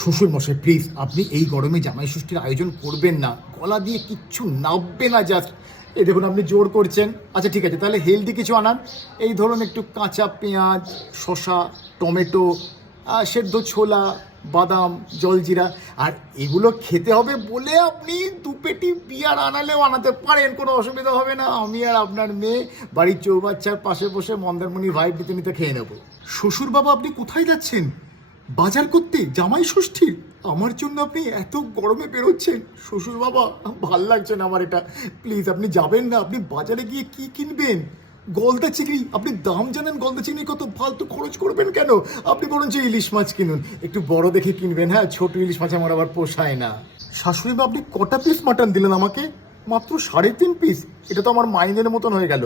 শ্বশুর মশাই প্লিজ আপনি এই গরমে জামাই ষষ্ঠীর আয়োজন করবেন না, গলা দিয়ে কিচ্ছু নাববে না, জাস্ট এই দেখুন আপনি জোর করছেন। আচ্ছা ঠিক আছে, তাহলে হেলদি কিছু আনান। এই ধরুন একটু কাঁচা পেঁয়াজ, শসা, টমেটো, সেদ্ধ ছোলা, বাদাম, জলজিরা। আর এগুলো খেতে হবে বলে আপনি দু পেটি বিয়ার আনালেও আনাতে পারেন, কোনো অসুবিধা হবে না। আমি আর আপনার মেয়ে বাড়ির চৌবাচ্চার পাশে বসে মন্দারমণির ভাইব নিতে নিতে খেয়ে নেবো। শ্বশুর বাবা আপনি কোথায় যাচ্ছেন? বাজার করতে জামাই ষষ্ঠীর? আমার জন্য আপনি এত গরমে বেরোচ্ছেন? শ্বশুর বাবা ভাল লাগছে না আমার এটা, প্লিজ আপনি যাবেন না। আপনি বাজারে গিয়ে কি কিনবেন? গলদা চিংড়ি, আপনি দাম জানেন গলদা চিংড়ি কত? ফালতু খরচ করবেন কেন? আপনি বরঞ্চ ইলিশ মাছ কিনুন, একটু বড় দেখে কিনবেন। হ্যাঁ, ছোট ইলিশ মাছ আমার আবার পোষায় না। শাশুড়ি মা আপনি কটা পিস মাটন দিলেন আমাকে? মাত্র 3.5 পিস। এটা তো আমার মাইনের মতন হয়ে গেল।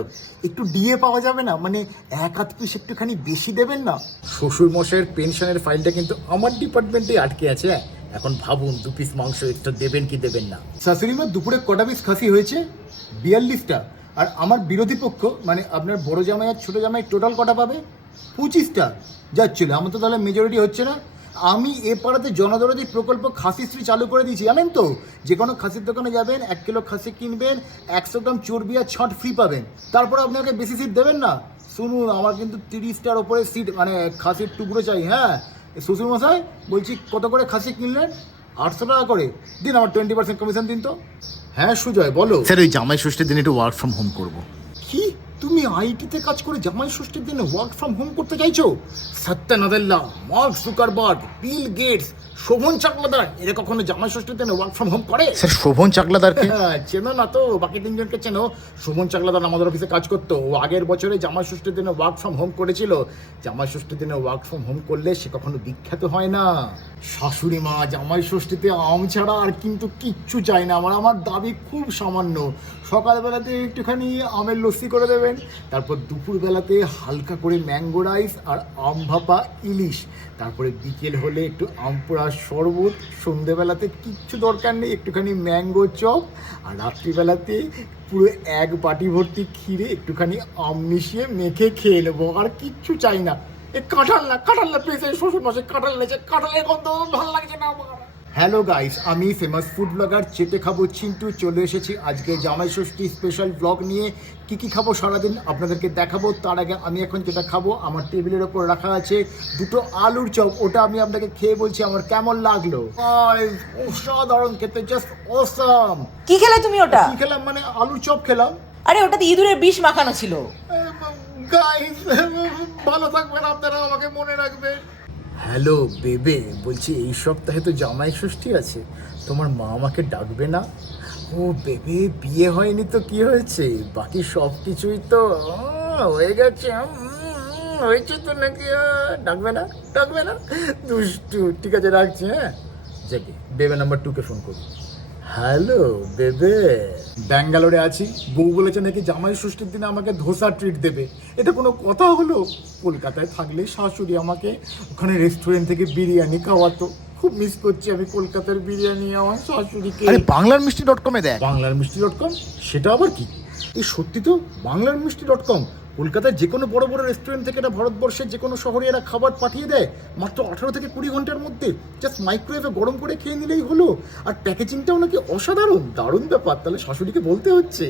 একটু ডিএ পাওয়া যাবে না? মানে 1-8 পিস একটুখানি বেশি দেবেন না? শ্বশুর মশাইয়ের পেনশনের ফাইলটা কিন্তু আমার ডিপার্টমেন্টে আটকে আছে। এখন ভাবুন 2 পিস মাংস এক্সট্রা দেবেন কি দেবেন না। শাশুড়ি মা দুপুরে কটা পিস খাসি হয়েছে? 42টা। আর আমার বিরোধী পক্ষ মানে আপনার বড় জামাই আর ছোটো জামাই টোটাল কটা পাবে? 25টা। যাচ্ছিল, আমার তো তাহলে মেজরিটি হচ্ছে না। আমি এ পাড়াতে জনদরদি প্রকল্প খাসি শ্রী চালু করে দিয়েছি, জানেন তো? যে কোনো খাসির দোকানে যাবেন, 1 কিলো খাসি কিনবেন, 100 গ্রাম চর্বি আর ছাঁট ফ্রি পাবেন। তারপর আপনাকে বেশি সিট দেবেন না। শুনুন, আমার কিন্তু 30টার ওপরে সিট মানে খাসির টুকরো চাই। হ্যাঁ শ্বশুরমশাই বলছি, কত করে খাসি কিনলেন? 800 টাকা করে দিন, আমার 20% কমিশন দিন তো। হ্যাঁ সুজয় বলো। স্যার ওই জামাই ষষ্ঠীর দিন একটু ওয়ার্ক ফ্রম হোম করবো। কি তুমি আইটিতে কাজ করে জামাই ষষ্ঠীর দিনে ওয়ার্ক ফ্রম হোম করতে চাইছো? Satya Nadella, Mark Zuckerberg, Bill Gates, Shovan Chakladar এরা কখনো জামাই ষষ্ঠীর দিনে ওয়ার্ক ফ্রম হোম করে? স্যার শোভন চাকলাদারকে চেনো না তো? বাকি 3জনকে চেনো? শোভন চাকলাদার আমাদের অফিসে কাজ করতো। ও আগের বছরে জামাই ষষ্ঠীর দিনে ওয়ার্ক ফ্রম হোম করেছিল। জামাই ষষ্ঠীর দিনে ওয়ার্ক ফ্রম হোম করলে সে কখনো বিখ্যাত হয় না। শাশুড়ি মা জামাই ষষ্ঠীতে আম ছাড়া আর কিন্তু কিচ্ছু চাই না আমার। আমার দাবি খুব সামান্য। সকালবেলাতে একটুখানি আমের লস্যি করে দেবেন, তারপর দুপুরবেলাতে হালকা করে ম্যাঙ্গো রাইস আর আম ভাপা ইলিশ, তারপরে বিকেল হলে একটু আম পোড়া শরবত, সন্ধেবেলাতে কিচ্ছু দরকার নেই, একটুখানি ম্যাঙ্গো চপ, আর রাত্রিবেলাতে পুরো 1 বাটি ভর্তি ক্ষীরে একটুখানি আম মিশিয়ে মেখে খেয়ে নেবো। আর কিচ্ছু চাই না। কাঁঠাল না প্লিজ, শ্বশুর মশাই কাঁঠাল নেছে, কাঁঠালের গন্ধ ভালো লাগছে না আমার। হ্যালো গাইস, আমি ফেমাস ফুড ব্লগার চেটে খাবো চিন্টু চলে এসেছি আজকে জামাই ষষ্ঠী স্পেশাল ব্লগ নিয়ে। কি খাবো সারাদিন আপনাদেরকে দেখাবো। তার আগে আমি এখন যেটা খাবো, আমার টেবিলের ওপর রাখা আছে 2টো আলুর চপ। ওটা আমি আপনাকে খেয়ে বলছি আমার কেমন লাগলো। অসাধারণ খেতে, জাস্ট অসাম। কি খেলে তুমি ওটা? কি খেলাম মানে আলুর চপ খেলাম। আরে ওটাতে ইঁদুরের বিষ মাখানো ছিল। গাইস ভালো থাকবেন আপনারা, আমাকে মনে রাখবেন। হ্যালো বেবে, বলছি এই সপ্তাহে তো জামাই ষষ্ঠী আছে, তোমার মা আমাকে ডাকবে না? ও বেবে, বিয়ে হয়নি তো কি হয়েছে, বাকি সব কিছুই তো হয়ে গেছে। হয়েছে তো নাকি? ডাকবে না? দুষ্টু। ঠিক আছে রাখছি। হ্যাঁ যাকে বেবে নাম্বার 2কে ফোন করবো। হ্যালো বেবে, ব্যাঙ্গালোরে আছি। বউ বলেছে নাকি জামাই ষষ্ঠীর দিনে আমাকে ধোসা ট্রিট দেবে। এটা কোনো কথা হলো? কলকাতায় থাকলে শাশুড়ি আমাকে ওখানে রেস্টুরেন্ট থেকে বিরিয়ানি খাওয়াতো। খুব মিস করছি আমি কলকাতার বিরিয়ানি, আমার শাশুড়িকে। আরে বাংলারমিষ্টি.com-এ দেখ। বাংলারমিষ্টি.com? সেটা আবার কি? এই সত্যি তো, বাংলারমিষ্টি.com কলকাতায় যে কোনো বড় বড় রেস্টুরেন্ট থেকে এটা ভারতবর্ষের যে কোনো শহরে এরা খাবার পাঠিয়ে দেয় মাত্র 18 থেকে 20 ঘন্টার মধ্যে। জাস্ট মাইক্রোওয়েভে গরম করে খেয়ে নিলেই হলো। আর প্যাকেজিংটাও নাকি অসাধারণ, দারুণ ব্যাপার। তাহলে শাশুড়িকে বলতে হচ্ছে।